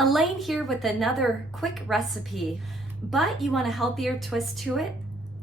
Elaine here with another quick recipe, but you want a healthier twist to it?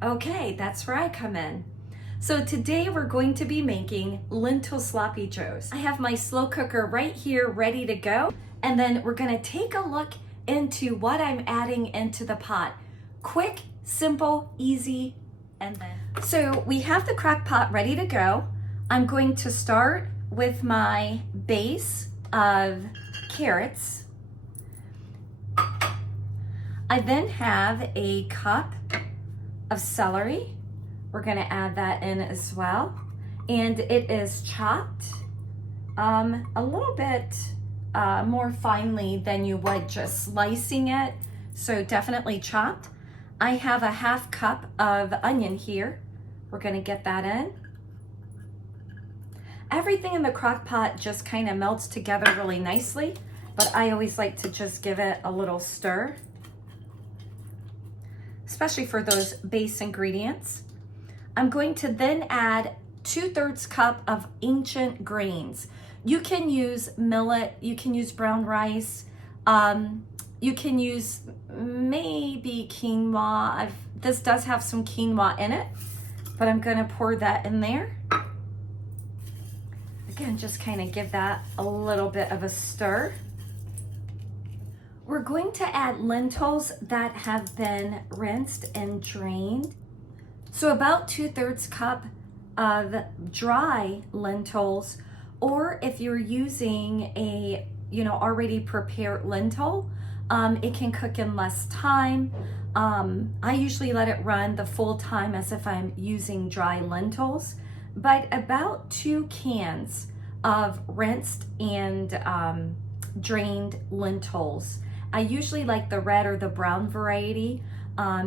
Okay, that's where I come in. So today we're going to be making lentil sloppy joes. I have my slow cooker right here ready to go, and then we're gonna take a look into what I'm adding into the pot. Quick, simple, easy, and then. So we have the crock pot ready to go. I'm going to start with my base of carrots. I then have a cup of celery. We're gonna add that in as well. And it is chopped a little bit more finely than you would just slicing it. So definitely chopped. I have a half cup of onion here. We're gonna get that in. Everything in the crock pot just kind of melts together really nicely, but I always like to just give it a little stir, especially for those base ingredients. I'm going to then add 2/3 cup of ancient grains. You can use millet, you can use brown rice, you can use maybe quinoa. This does have some quinoa in it, but I'm gonna pour that in there. Again, just kind of give that a little bit of a stir. We're going to add lentils that have been rinsed and drained. So about 2/3 cup of dry lentils, or if you're using a already prepared lentil, it can cook in less time. I usually let it run the full time as if I'm using dry lentils, but about 2 cans of rinsed and drained lentils. I usually like the red or the brown variety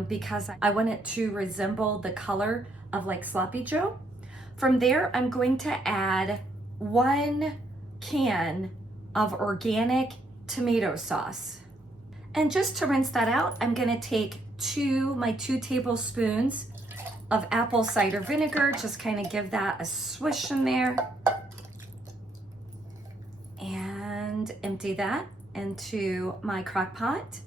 because I want it to resemble the color of like sloppy joe. From there, I'm going to add 1 can of organic tomato sauce. And just to rinse that out, I'm gonna take my 2 tablespoons of apple cider vinegar, just kind of give that a swish in there. And empty that into my crock pot.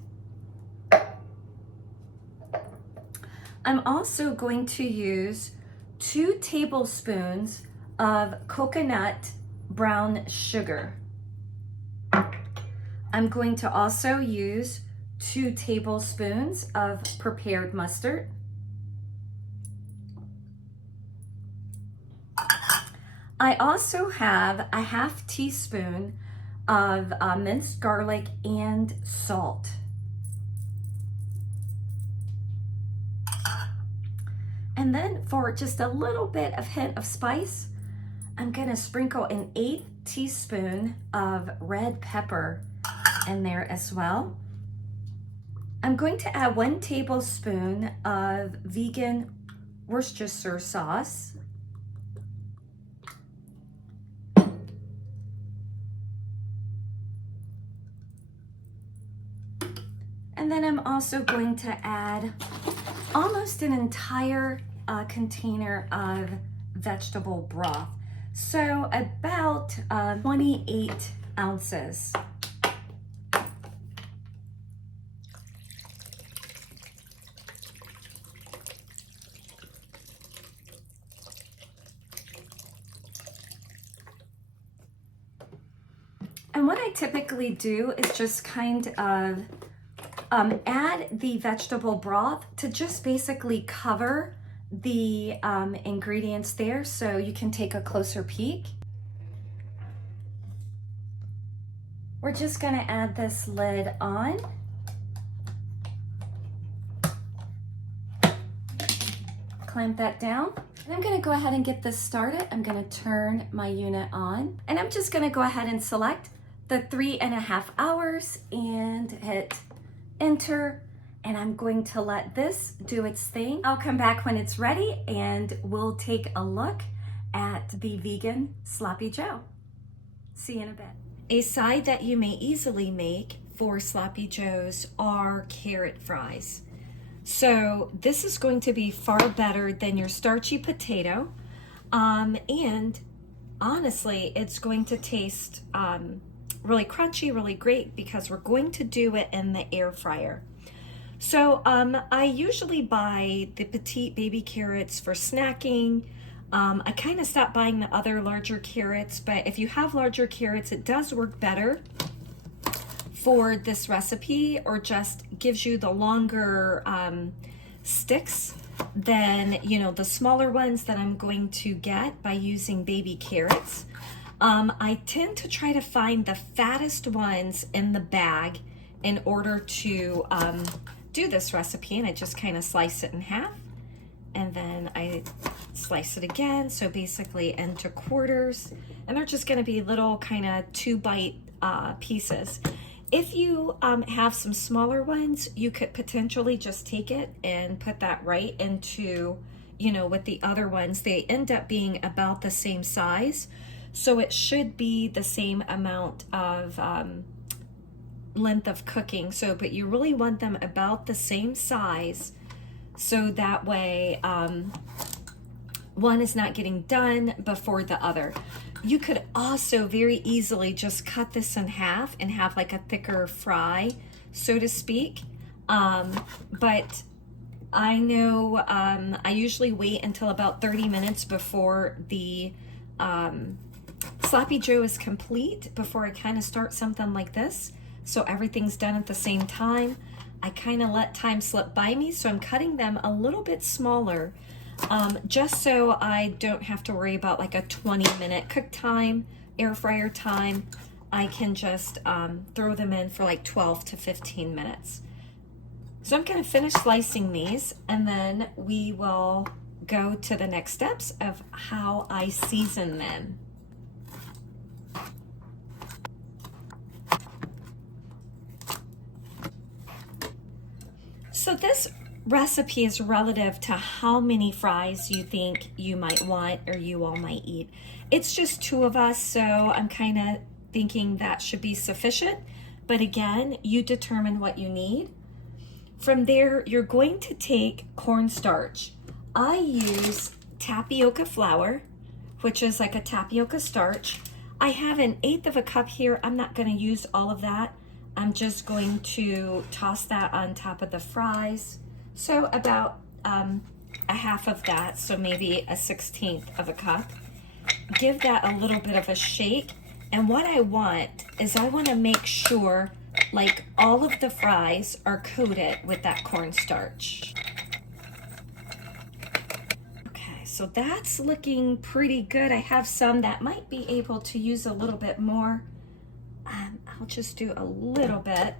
I'm also going to use 2 tablespoons of coconut brown sugar. I'm going to also use 2 tablespoons of prepared mustard. I also have a half teaspoon of minced garlic and salt. And then for just a little bit of hint of spice, I'm gonna sprinkle an 1/8 teaspoon of red pepper in there as well. I'm going to add 1 tablespoon of vegan Worcestershire sauce. And then I'm also going to add almost an entire container of vegetable broth. So about 28 ounces. And what I typically do is just kind of add the vegetable broth to just basically cover the ingredients there so you can take a closer peek. We're just gonna add this lid on. Clamp that down. And I'm gonna go ahead and get this started. I'm gonna turn my unit on. And I'm just gonna go ahead and select the 3.5 hours and hit enter, and I'm going to let this do its thing. I'll come back when it's ready and we'll take a look at the vegan sloppy joe. See you in a bit. A side that you may easily make for sloppy joes are carrot fries. So this is going to be far better than your starchy potato, and honestly, it's going to taste really crunchy, really great, because we're going to do it in the air fryer. So I usually buy the petite baby carrots for snacking. I kind of stopped buying the other larger carrots, but if you have larger carrots, it does work better for this recipe, or just gives you the longer sticks than, you know, the smaller ones that I'm going to get by using baby carrots. I tend to try to find the fattest ones in the bag in order to do this recipe, and I just kind of slice it in half, and then I slice it again, so basically into quarters, and they're just going to be little kind of 2-bite pieces. If you have some smaller ones, you could potentially just take it and put that right into, you know, with the other ones. They end up being about the same size, so it should be the same amount of length of cooking. So, but you really want them about the same size, so that way one is not getting done before the other. You could also very easily just cut this in half and have like a thicker fry, so to speak. But I know I usually wait until about 30 minutes before the Sloppy Joe is complete before I kind of start something like this. So everything's done at the same time. I kind of let time slip by me, so I'm cutting them a little bit smaller, just so I don't have to worry about like a 20-minute cook time, air fryer time. I can just throw them in for like 12 to 15 minutes. So I'm going to finish slicing these, and then we will go to the next steps of how I season them. So this recipe is relative to how many fries you think you might want or you all might eat. It's just 2 of us, so I'm kind of thinking that should be sufficient. But again, you determine what you need. From there, you're going to take cornstarch. I use tapioca flour, which is like a tapioca starch. I have 1/8 of a cup here. I'm not going to use all of that. I'm just going to toss that on top of the fries. So about a half of that, so maybe a 1/16 of a cup. Give that a little bit of a shake. And what I want is I want to make sure like all of the fries are coated with that cornstarch. Okay, so that's looking pretty good. I have some that might be able to use a little bit more. I'll just do a little bit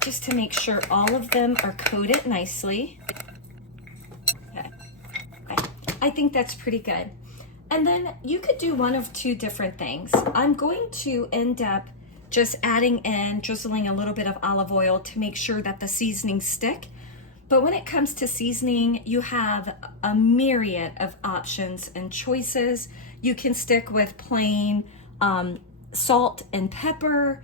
just to make sure all of them are coated nicely. Okay. I think that's pretty good. And then you could do one of 2 different things. I'm going to end up just adding in, drizzling a little bit of olive oil to make sure that the seasonings stick. But when it comes to seasoning, you have a myriad of options and choices. You can stick with plain salt and pepper,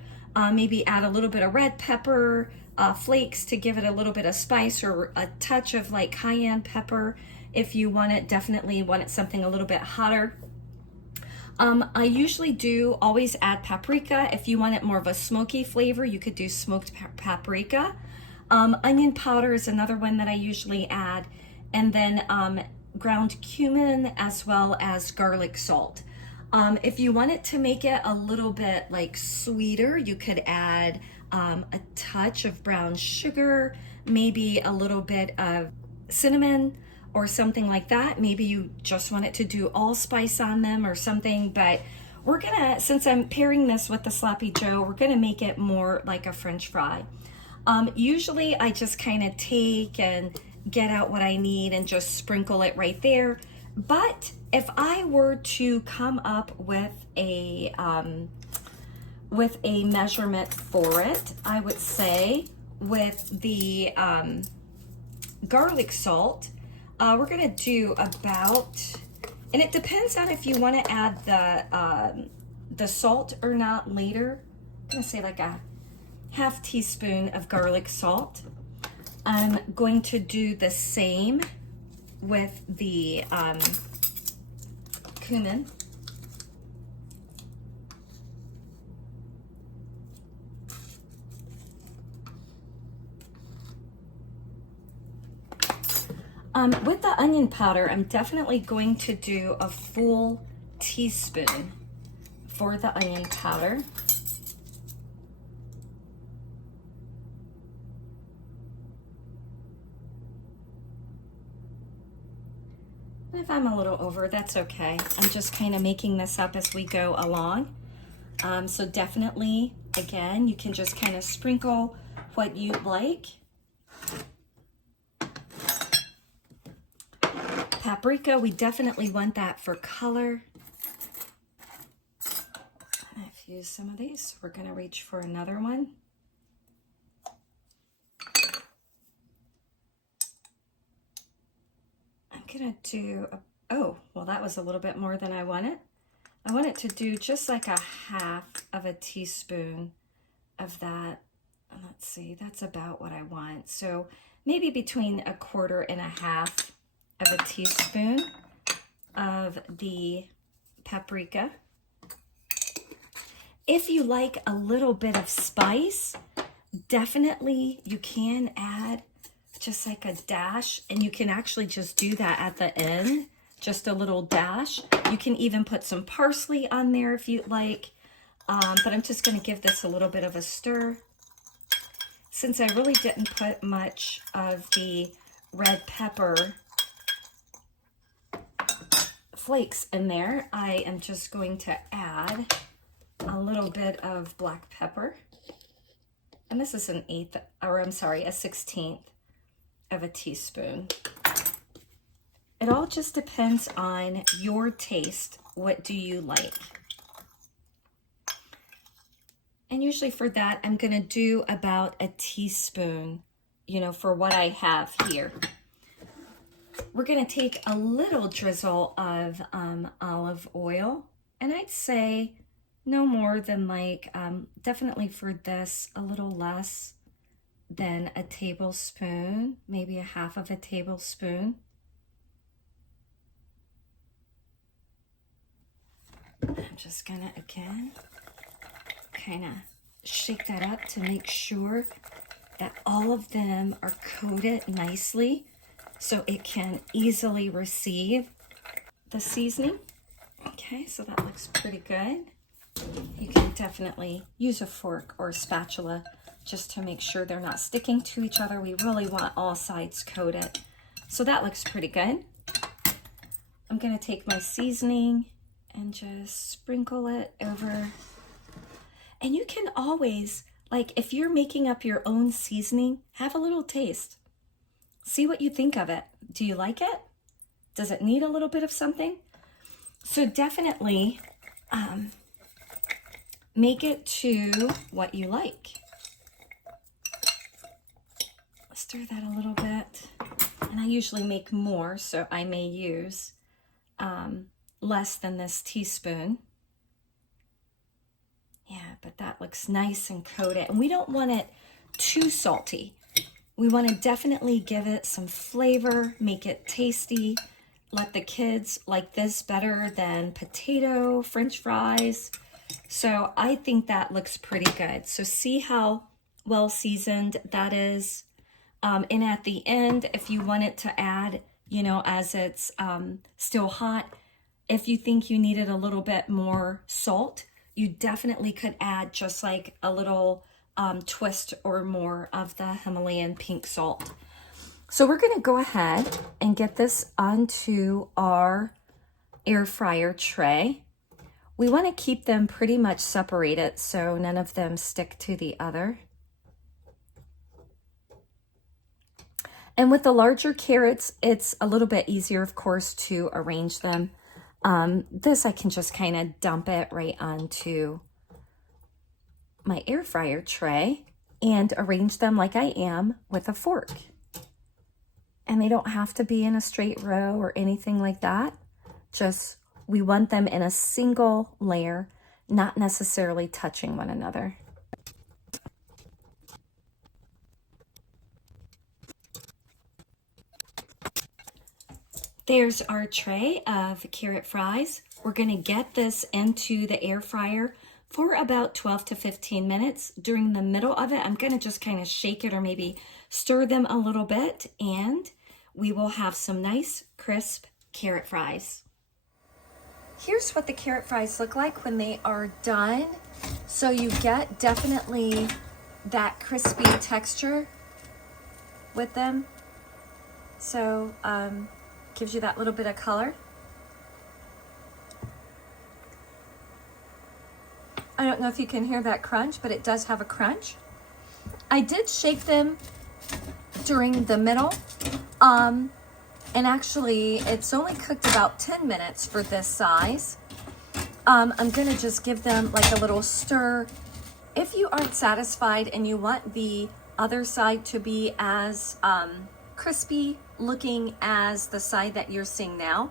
maybe add a little bit of red pepper flakes to give it a little bit of spice, or a touch of like cayenne pepper if you want it, definitely want it something a little bit hotter. I usually do always add paprika. If you want it more of a smoky flavor, you could do smoked paprika. Onion powder is another one that I usually add, and then ground cumin as well as garlic salt. If you want it to make it a little bit like sweeter, you could add a touch of brown sugar, maybe a little bit of cinnamon or something like that. Maybe you just want it to do allspice on them or something, but we're gonna, since I'm pairing this with the Sloppy Joe, we're gonna make it more like a French fry. Usually I just kind of take and get out what I need and just sprinkle it right there. But if I were to come up with a measurement for it, I would say with the garlic salt, we're gonna do about, and it depends on if you want to add the salt or not later. I'm gonna say like a half teaspoon of garlic salt. I'm going to do the same with the cumin. With the onion powder, I'm definitely going to do a full teaspoon for the onion powder. And if I'm a little over, that's okay. I'm just kind of making this up as we go along. So definitely, again, you can just kind of sprinkle what you like. Paprika, we definitely want that for color. I've used some of these. We're going to reach for another one. I'm going to do, oh, well, that was a little bit more than I wanted. I want it to do just like a half of a teaspoon of that. Let's see, that's about what I want. So maybe between a quarter and a half of a teaspoon of the paprika. If you like a little bit of spice, definitely you can add just like a dash, and you can actually just do that at the end, just a little dash. You can even put some parsley on there if you'd like, but I'm just going to give this a little bit of a stir. Since I really didn't put much of the red pepper flakes in there, I am just going to add a little bit of black pepper. And this is an 1/16 of a teaspoon. It all just depends on your taste. What do you like? And usually for that, I'm going to do about a teaspoon, you know, for what I have here. We're going to take a little drizzle of olive oil, and I'd say no more than like, definitely for this, a little less than a tablespoon, maybe a half of a tablespoon. I'm just gonna, again, kind of shake that up to make sure that all of them are coated nicely so it can easily receive the seasoning. Okay, so that looks pretty good. You can definitely use a fork or a spatula just to make sure they're not sticking to each other. We really want all sides coated. So that looks pretty good. I'm gonna take my seasoning and just sprinkle it over. And you can always, like if you're making up your own seasoning, have a little taste. See what you think of it. Do you like it? Does it need a little bit of something? So definitely make it to what you like. Stir that a little bit. And I usually make more, so I may use less than this teaspoon. Yeah, but that looks nice and coated. And we don't want it too salty. We want to definitely give it some flavor, make it tasty. Let the kids like this better than potato, French fries. So I think that looks pretty good. So see how well seasoned that is. And at the end, if you want it to add, you know, as it's still hot, if you think you needed a little bit more salt, you definitely could add just like a little twist or more of the Himalayan pink salt. So we're going to go ahead and get this onto our air fryer tray. We want to keep them pretty much separated so none of them stick to the other. And with the larger carrots, it's a little bit easier, of course, to arrange them. This I can just kind of dump it right onto my air fryer tray and arrange them like I am with a fork. And they don't have to be in a straight row or anything like that. Just, we want them in a single layer, not necessarily touching one another. There's our tray of carrot fries. We're gonna get this into the air fryer for about 12 to 15 minutes. During the middle of it, I'm gonna just kind of shake it or maybe stir them a little bit. And we will have some nice crisp carrot fries. Here's what the carrot fries look like when they are done. So you get definitely that crispy texture with them. So gives you that little bit of color. I don't know if you can hear that crunch, but it does have a crunch. I did shake them during the middle. And actually, it's only cooked about 10 minutes for this size. I'm gonna just give them like a little stir. If you aren't satisfied and you want the other side to be as crispy looking as the side that you're seeing now,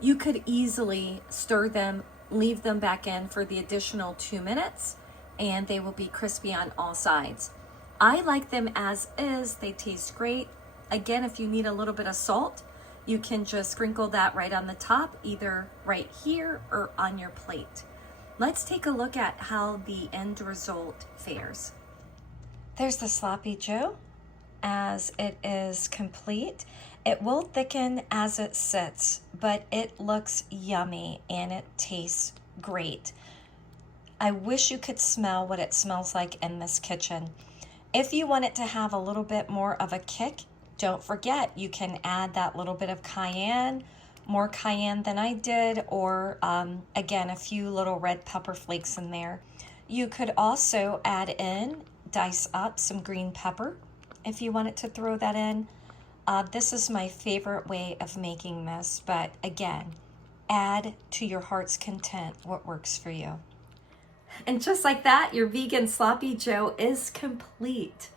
you could easily stir them, leave them back in for the additional 2 minutes, and they will be crispy on all sides. I like them as is. They taste great. Again, if you need a little bit of salt, you can just sprinkle that right on the top, either right here or on your plate. Let's take a look at how the end result fares. There's the sloppy joe as it is complete. It will thicken as it sits, but it looks yummy and it tastes great. I wish you could smell what it smells like in this kitchen. If you want it to have a little bit more of a kick, don't forget, you can add that little bit of cayenne, more cayenne than I did, or again, a few little red pepper flakes in there. You could also add in, dice up some green pepper if you wanted to throw that in. This is my favorite way of making this, but again, add to your heart's content what works for you. And just like that, your vegan sloppy joe is complete.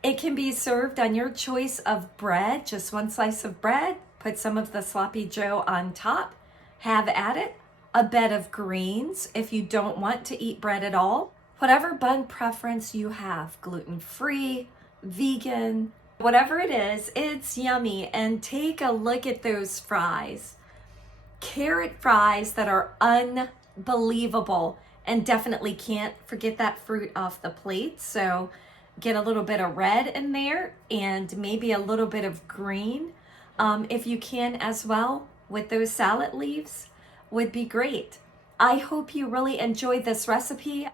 It can be served on your choice of bread, just one slice of bread, put some of the sloppy joe on top, have at it, a bed of greens if you don't want to eat bread at all, whatever bun preference you have, gluten-free, vegan, whatever it is, it's yummy. And take a look at those fries. Carrot fries that are unbelievable, and definitely can't forget that fruit off the plate. So get a little bit of red in there and maybe a little bit of green if you can as well with those salad leaves would be great. I hope you really enjoyed this recipe.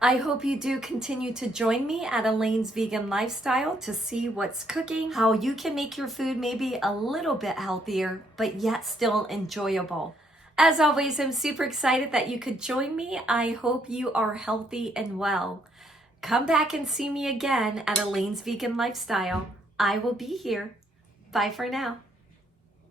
I hope you do continue to join me at Elaine's Vegan Lifestyle to see what's cooking, how you can make your food maybe a little bit healthier, but yet still enjoyable. As always, I'm super excited that you could join me. I hope you are healthy and well. Come back and see me again at Elaine's Vegan Lifestyle. I will be here. Bye for now.